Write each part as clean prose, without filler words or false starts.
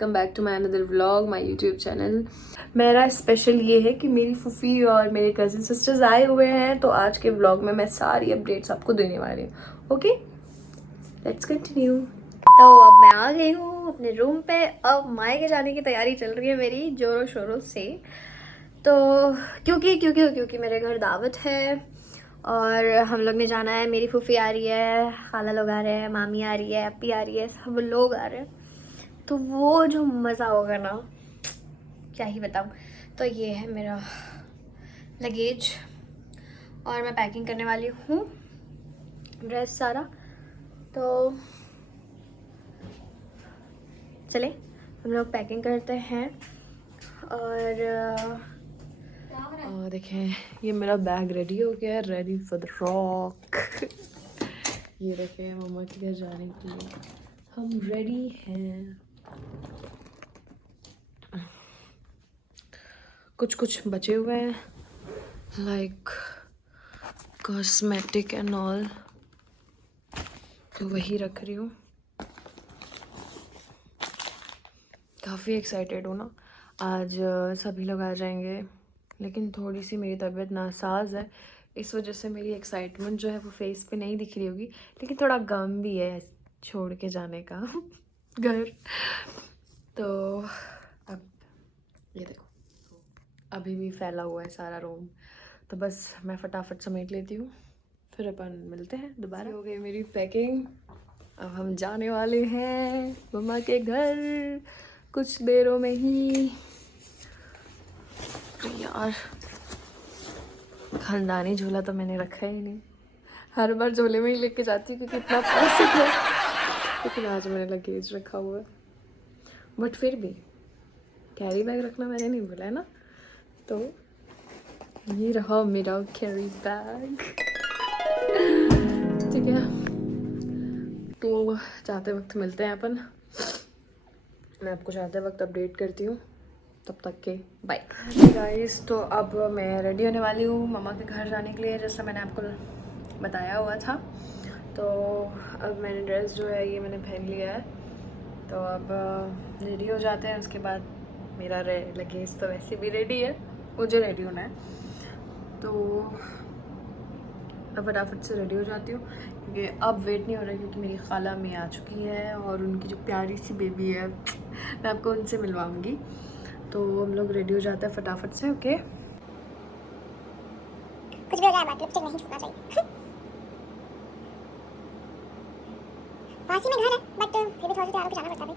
Welcome back to my another vlog my YouTube channel. मेरा special ये है कि मेरी फूफी और मेरे कज़न सिस्टर्स आए हुए हैं, तो आज के व्लॉग में मैं सारी अपडेट्स आपको देने वाली हूँ। Okay, let's continue. तो अब मैं आ गई हूँ अपने रूम पे। अब मायके जाने की तैयारी चल रही है मेरी जोरों शोरों से। तो क्योंकि मेरे घर दावत है और हम लोग ने जाना है। मेरी फूफी आ रही है, खाला लोग आ रहे हैं, मामी आ रही है, अपी आ रही है, सब लोग आ रहे हैं। तो वो जो मज़ा होगा ना, क्या ही बताऊँ। तो ये है मेरा लगेज और मैं पैकिंग करने वाली हूँ ड्रेस सारा। तो चले हम लोग पैकिंग करते हैं। और देखें, ये मेरा बैग रेडी हो गया है, रेडी फॉर द रॉक। ये देखें, मम्मा के घर जाने के लिए हम रेडी हैं। कुछ बचे हुए हैं, लाइक कॉस्मेटिक एंड ऑल, तो वही रख रही हूँ। काफ़ी एक्साइटेड हूँ ना, आज सभी लोग आ जाएंगे, लेकिन थोड़ी सी मेरी तबीयत नासाज है, इस वजह से मेरी एक्साइटमेंट जो है वो फेस पे नहीं दिख रही होगी, लेकिन थोड़ा गम भी है छोड़ के जाने का घर। तो अब ये देखो, अभी भी फैला हुआ है सारा रूम, तो बस मैं फटाफट समेट लेती हूँ, फिर अपन मिलते हैं दोबारा। हो गई मेरी पैकिंग, अब हम जाने वाले हैं मम्मा के घर कुछ देरों में ही। तो यार, खानदानी झोला तो मैंने रखा ही नहीं, हर बार झोले में ही लेके जाती हूँ क्योंकि इतना पैसे है, लेकिन आज मैंने लगेज रखा हुआ है। बट फिर भी कैरी बैग रखना मैंने नहीं बोला है ना, तो ये रहा मेरा कैरी बैग। ठीक है, तो जाते वक्त मिलते हैं अपन, मैं आपको जाते वक्त अपडेट करती हूँ, तब तक के बाय गाइस। तो अब मैं रेडी होने वाली हूँ मम्मा के घर जाने के लिए, जैसा मैंने आपको बताया हुआ था। तो अब मैंने ड्रेस जो है ये मैंने पहन लिया है, तो अब रेडी हो जाते हैं। उसके बाद मेरा लगेज तो वैसे भी रेडी है, मुझे रेडी होना है, तो अब फटाफट से रेडी हो जाती हूँ क्योंकि अब वेट नहीं हो रहा है, क्योंकि मेरी खाला में आ चुकी है और उनकी जो प्यारी सी बेबी है मैं आपको उनसे मिलवाऊंगी। तो हम लोग रेडी हो जाते हैं फटाफट से। ओके, कुछ भी हो जाए बात लिपस्टिक नहीं छूटना चाहिए। पास ही में घर है, बट फिर भी थोड़ा सा तैयार होकर जाना पड़ता है।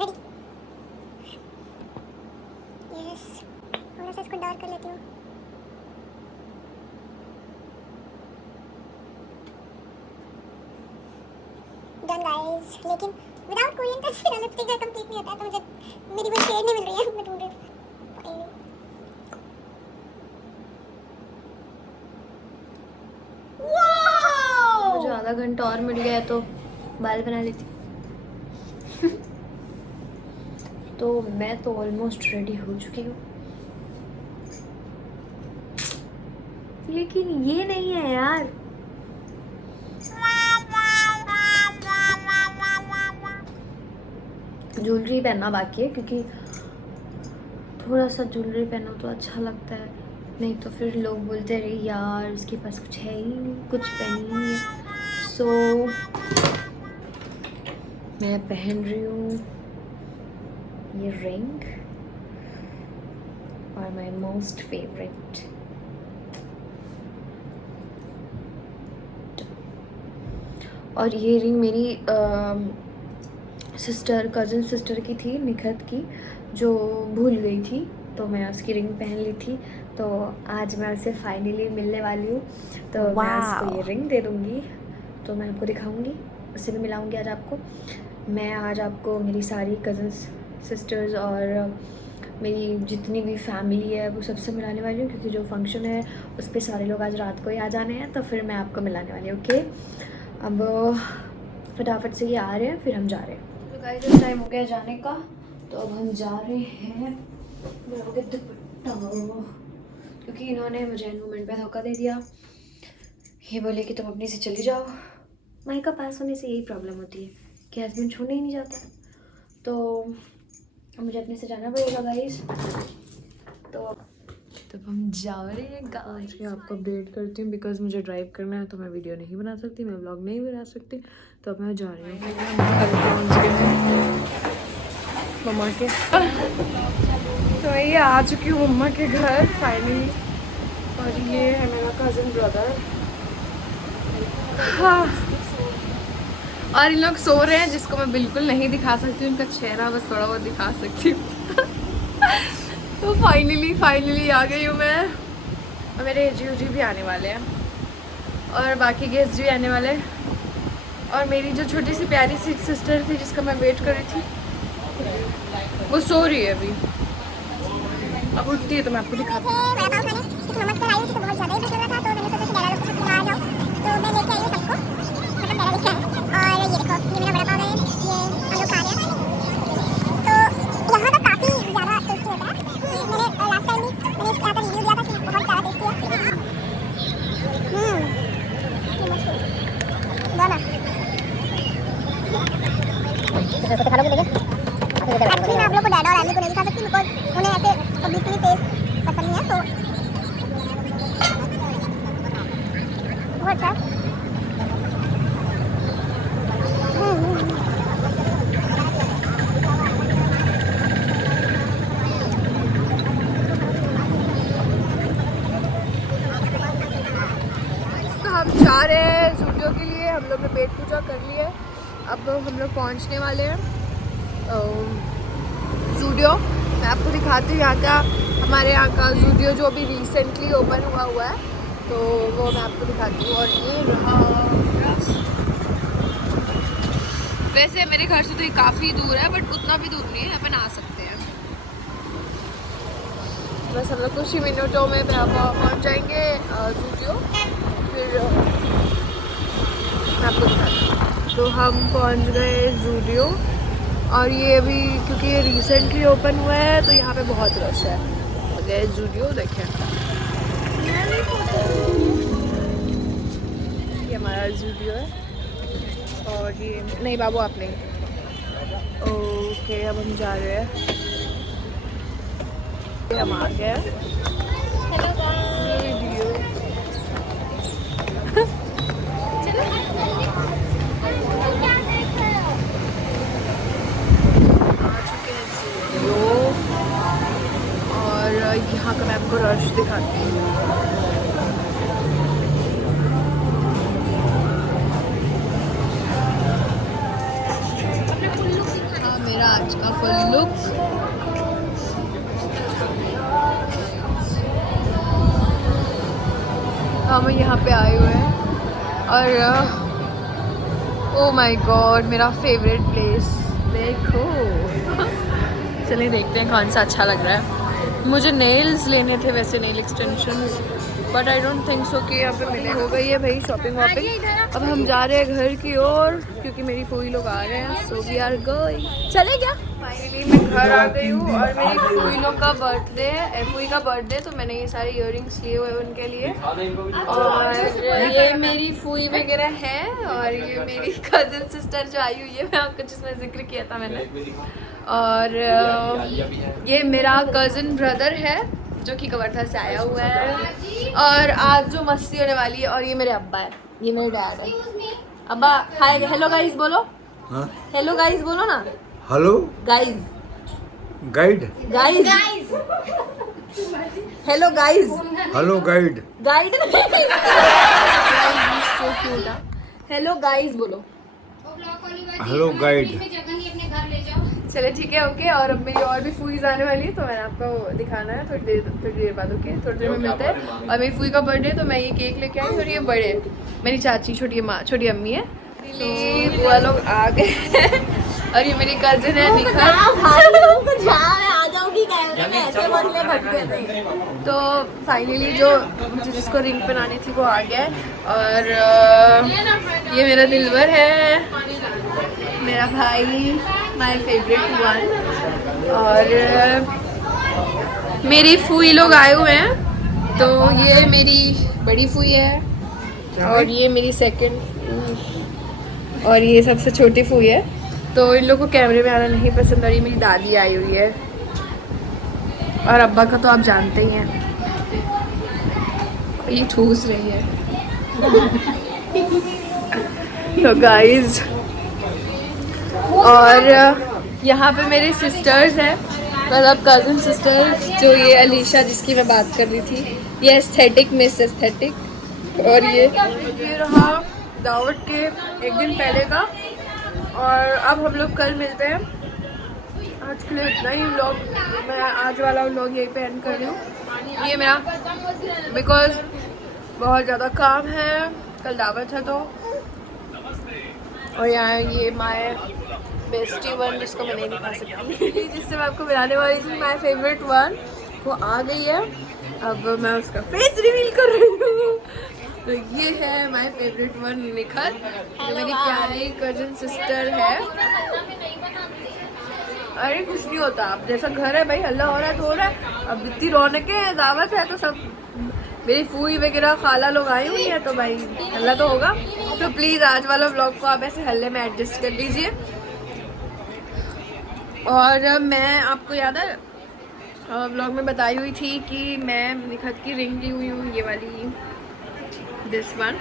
रेडी, यस, थोड़ा सा इसको डार्क कर लेती हूँ। डन गाइस, लेकिन विदाउट कोरियन कंसीलर लिपस्टिक का कंप्लीट नहीं होता, तो मुझे मेरी कोई शेड नहीं मिल रही है, मैं ढूंढ रही हूँ। मुझे आधा घंटा और मिल गया है तो बाल बना लेती। तो मैं तो ऑलमोस्ट रेडी हो चुकी हूँ, लेकिन ये नहीं है यार। ज्वेलरी पहनना बाकी है, क्योंकि थोड़ा सा ज्वेलरी पहनो तो अच्छा लगता है, नहीं तो फिर लोग बोलते रहे यार उसके पास कुछ है ही नहीं, कुछ पहनी ही नहीं है। सो मैं पहन रही हूँ ये रिंग और माय मोस्ट फेवरेट। और ये रिंग मेरी कज़न सिस्टर की थी, निखत की, जो भूल गई थी, तो मैं उसकी रिंग पहन ली थी। तो आज मैं उसे फाइनली मिलने वाली हूँ, तो मैं उसको ये रिंग दे दूँगी, तो मैं आपको दिखाऊँगी, उससे भी मिलाऊँगी आज आपको। मैं आज आपको मेरी सारी कज़न्स सिस्टर्स और मेरी जितनी भी फैमिली है वो सबसे मिलाने वाली हूँ, क्योंकि जो फंक्शन है उस पर सारे लोग आज रात को ही आ जाने हैं, तो फिर मैं आपको मिलाने वाली हूँ। ओके, अब फटाफट से ये आ रहे हैं, फिर हम जा रहे हैं। तो गाइस, इस टाइम हो गया जाने का, तो अब हम जा रहे हैं। दुपट्टा, क्योंकि इन्होंने मुझे एन मोमेंट पे धोखा दे दिया, ये बोले कि तुम अपने से चली जाओ। माई का पास होने से यही प्रॉब्लम होती है कि हस्बैंड छोड़ने ही नहीं जाता। तो मुझे अपने से जाना पड़ेगा गाइस। तो हम जा रहे हैं गाइस। मैं आपको अपडेट करती हूँ बिकॉज मुझे ड्राइव करना है तो मैं वीडियो नहीं बना सकती, मैं व्लॉग नहीं बना सकती। तो अब मैं जा रही हूँ। मम्मा के तो ये आ चुकी हूँ मम्मा के घर फाइनली। और ये है मेरा कज़न ब्रदर। हाँ, और इन लोग सो रहे हैं जिसको मैं बिल्कुल नहीं दिखा सकती, उनका चेहरा बस थोड़ा बहुत दिखा सकती हूँ। तो फाइनली आ गई हूँ मैं। और मेरे जी भी आने वाले हैं और बाकी गेस्ट भी आने वाले हैं। और मेरी जो छोटी सी प्यारी सी सिस्टर थी जिसका मैं वेट कर रही थी वो सो रही है अभी। अब उठती है तो मैं आपको दिखाती हूँ। एक्चुअली मैं आप लोग को डैडा और एमी को नहीं दिखा सकती बिकॉज उन्हें ऐसे पब्लिकली फेस पसंद नहीं है। तो वो अच्छा है। तो हम जा रहे हैं ज़ूडियो के लिए। हम लोग ने पेट पूजा कर ली है। अब हम लोग पहुंचने वाले हैं ज़ूडियो। मैं आपको दिखाती हूँ यहाँ का, हमारे यहाँ का ज़ूडियो जो अभी रिसेंटली ओपन हुआ है तो वो मैं आपको दिखाती हूँ। और ये रहा, वैसे मेरे घर से तो ये काफ़ी दूर है बट उतना भी दूर नहीं है, अपन आ सकते हैं। बस हम लोग कुछ ही मिनटों में पहुँच जाएंगे ज़ूडियो। फिर मैं आपको दिखाती हूँ। तो हम पहुँच गए ज़ूडियो और ये अभी क्योंकि ये रिसेंटली ओपन हुआ है तो यहाँ पे बहुत रश है। गए ज़ूडियो, देखें ये हमारा ज़ूडियो है। और ये नहीं बाबू आप नहीं। ओके अब हम जा रहे हैं। हम आ गए। और यहाँ का मैं आपको रश दिखाती हूँ। हाँ, मेरा आज का फुल लुक। हम यहाँ पे आए हुए हैं और ओ माय गॉड मेरा फेवरेट प्लेस देखो। चलिए देखते हैं कौन सा अच्छा लग रहा है। मुझे नेल्स लेने थे वैसे, nail extensions, but I don't think so कि यहाँ पे मिले। हो गई है भाई शॉपिंग वॉपिंग। अब हम जा रहे हैं घर की ओर क्योंकि मेरी फूई लोग आ रहे हैं। So we are going. चले क्या? फाइनली मैं घर आ गई हूँ और मेरी फूई लोग का बर्थडे है, फूई का बर्थडे, तो मैंने ये सारे इयररिंग्स लिए हुए उनके लिए। और ये मेरी फूई वगैरह है और ये मेरी कज़न सिस्टर जो आई हुई है, मैं आपको जिसमें जिक्र किया था मैंने। और ये मेरा कज़न ब्रदर है जो कि कवर्धा से आया हुआ है। और आज जो मस्ती होने वाली है। और ये मेरे अब्बा है, ये मेरे डैड है। अब्बा हाय, हेलो गाइस बोलो। हाँ हेलो गाइस बोलो ना। Hello guys, guide, guys, hello guys, hello guide, guide so cute. Hello guys बोलो। Hello guide. चले ठीक है, ओके। और अब मेरी और भी फूईज आने वाली है तो मैंने आपको दिखाना है थोड़ी देर बाद। ओके, थोड़ी देर में मिलते हैं। और मेरी फूई का बर्थडे तो मैं ये केक लेके आई। और ये बड़े मेरी चाची छोटी अम्मी है। तो बुआ लोग आ गए। और ये मेरी कजिन है निखत। तो फाइनली जो मुझे जिसको रिंग पहनानी थी वो आ गया है। और ये मेरा दिलवर है, मेरा भाई, माय फेवरेट वन। और मेरी फूई लोग आए हुए हैं। तो ये मेरी बड़ी फूई है और ये मेरी सेकंड, और ये सबसे छोटी फूई है। तो इन लोगों को कैमरे में आना नहीं पसंद, और ये मेरी दादी आई हुई है, और अब्बा का तो आप जानते ही हैं, ये ठूस रही है। तो गाइस, और यहाँ पे मेरे सिस्टर्स हैं, मतलब कज़न सिस्टर्स, जो ये अलीशा जिसकी मैं बात कर रही थी, ये एस्थेटिक मिस एस्थेटिक, और ये रहा दावत के एक दिन पहले का। और अब हम लोग कल मिलते हैं। आज के लिए इतना ही व्लॉग, मैं आज वाला व्लॉग यहीं पे एंड कर रही हूँ। ये मेरा बिकॉज बहुत ज़्यादा काम है, कल दावत है तो। और यहाँ ये माय बेस्टी वन, जिसको मैं नहीं दिखा सकती, जिससे मैं आपको मिलाने वाली थी, माय फेवरेट वन, वो आ गई है। अब मैं उसका फेस रिवील कर रही हूँ। तो ये है माय फेवरेट वन निखत, जो मेरी प्यारी कजन सिस्टर है। अरे कुछ नहीं होता, अब जैसा घर है भाई, हल्ला हो रहा है तो हो रहा है। अब इतनी रौनकें हैं, दावत है तो सब मेरी फूई वगैरह खाला लोग आई हुई है, तो भाई हल्ला तो होगा। तो प्लीज़ आज वाला व्लॉग को आप ऐसे हल्ले में एडजस्ट कर लीजिए। और मैं आपको याद है व्लॉग में बताई हुई थी कि मैं निखत की रिंग ली हुई हूँ, ये वाली, दिस वन।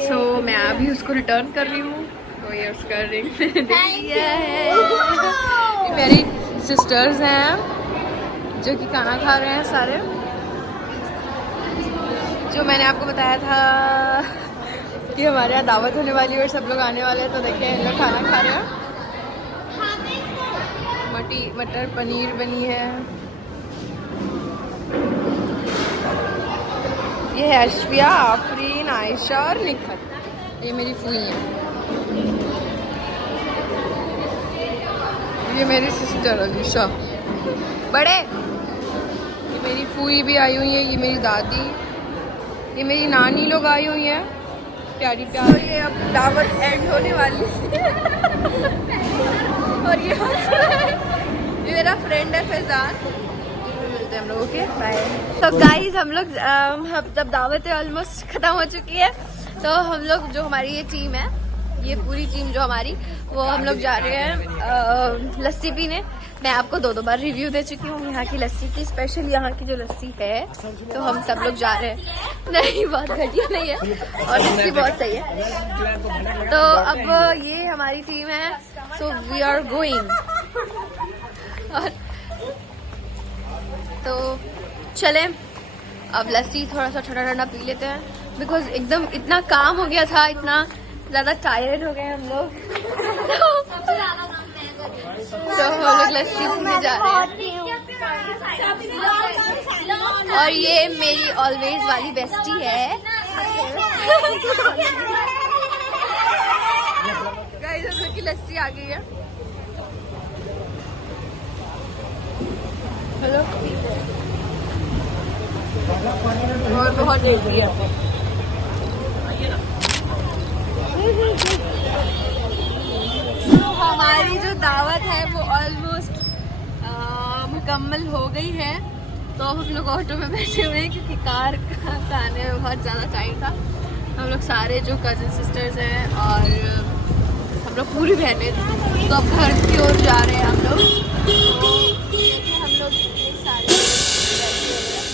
सो मैं अभी उसको रिटर्न कर रही हूँ। तो ये उसका रिंग दिया है। ये मेरी सिस्टर्स हैं जो कि खाना खा रहे हैं सारे, जो मैंने आपको बताया था कि हमारे यहाँ दावत होने वाली है और सब लोग आने वाले हैं। तो देखिए इन लोग खाना खा रहे हैं। मटर पनीर बनी है। ये है अश्विया, आफरीन, आयशा और निखत। ये मेरी फूई है। ये मेरी सिस्टर अलीशा बड़े। ये मेरी फूई भी आई हुई है। ये मेरी दादी, ये मेरी नानी लोग आई हुई हैं, प्यारी प्यारी। तो ये अब दावत एंड होने वाली है। और ये मेरा फ्रेंड है फैजान। मिलते हैं हम लोग, ओके बाय। तो गाइस हम लोग जब दावतें ऑलमोस्ट ख़त्म हो चुकी है, तो हम लोग जो हमारी ये टीम है, ये पूरी टीम जो हमारी, वो हम लोग जा रहे हैं लस्सी पीने। मैं आपको दो बार रिव्यू दे चुकी हूँ यहाँ की लस्सी की, स्पेशल यहाँ की जो लस्सी है। तो हम सब लोग जा रहे हैं। नहीं, बहुत घटिया नहीं है और लस्सी बहुत सही है। तो अब ये हमारी टीम है, सो वी आर गोइंग। तो चलें अब लस्सी थोड़ा सा ठंडा ठंडा पी लेते हैं, बिकॉज एकदम इतना काम हो गया था, इतना ज़्यादा टायर्ड हो गए हम लोग। तो हम लोग लस्सी पीने जा रहे हैं। और ये मेरी ऑलवेज वाली बेस्टी है। गाइस हम लोग की लस्सी आ गई है। हेलो। और बहुत टेस्टी है। हमारी जो दावत है वो ऑलमोस्ट मुकम्मल हो गई है। तो हम लोग ऑटो में बैठे हुए हैं क्योंकि कार का आने में बहुत ज़्यादा टाइम था। हम लोग सारे जो कज़न सिस्टर्स हैं और हम लोग पूरी बहनें, तो अब घर की ओर जा रहे हैं हम लोग। तो हम लोग सारे बैठे हुए हैं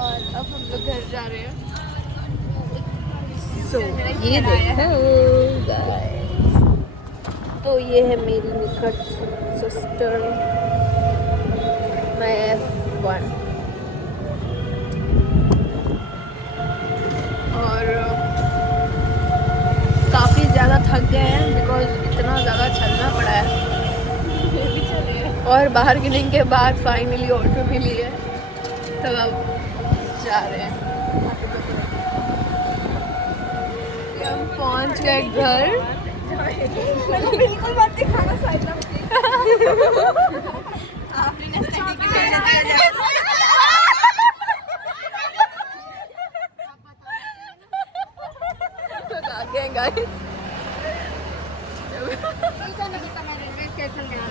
और अब हम लोग घर जा रहे हैं। So, ये देखो गाइस, तो ये है मेरी निखत सिस्टर, मैं F1। और काफ़ी ज़्यादा थक गए हैं बिकॉज इतना ज़्यादा चलना पड़ा है। और बाहर गिरने के बाद फाइनली ऑटो मिली है, तो अब जा रहे हैं। हम पहुंच गए घर। बिल्कुल मत दिखाना साइड में।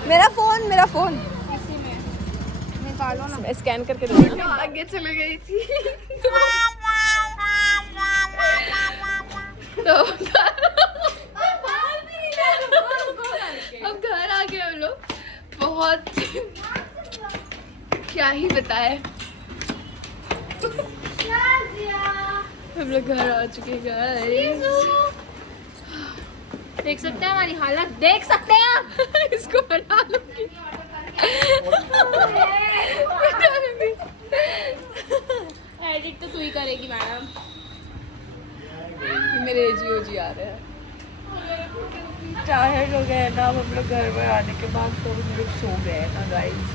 मेरा फोन निकालो ना, स्कैन करके दो। आगे चले गई थी। तो अब घर आ गए हम लोग, बहुत क्या ही बताए, हम लोग घर आ चुके हैं गाइस। देख सकते हैं हमारी हालत, देख सकते हैं आप। इसको बना लूंगी। एडिट तो तू ही करेगी मैडम। मेरे जी आ रहे हैं, टायर्ड हो गए ना हम लोग घर पर आने के बाद, तो हम लोग सो गए ना गाइस।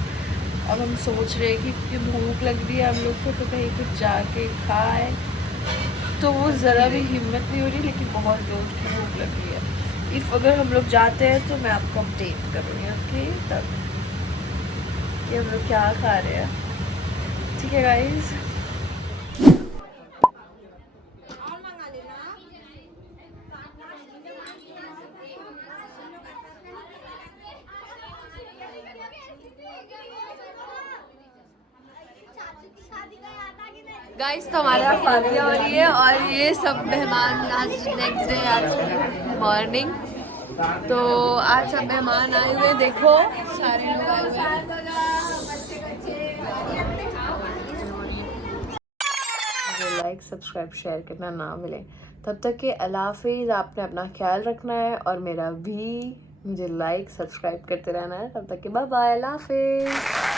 अब हम सोच रहे हैं कि भूख लग रही है हम लोग को, तो कहीं कुछ जाके खाए, तो वो ज़रा भी हिम्मत नहीं हो रही, लेकिन बहुत जोर की भूख लग रही है। इफ़ अगर हम लोग जाते हैं तो मैं आपको अपडेट करूँगी, ओके, तब कि हम लोग क्या खा रहे हैं, ठीक है गाइस। गाइस तो हमारे यहाँ पार्टियाँ हो रही है, और ये सब मेहमान आज नेक्स्ट डे, आज मॉर्निंग, तो आज सब मेहमान आए हुए, देखो सारे लोग आए हुए हैं। मुझे लाइक सब्सक्राइब शेयर करना ना मिले, तब तक के अल्लाह हाफिज़। आपने अपना ख्याल रखना है, और मेरा भी मुझे लाइक सब्सक्राइब करते रहना है, तब तक के बाय बाय, अल्लाह हाफिज़।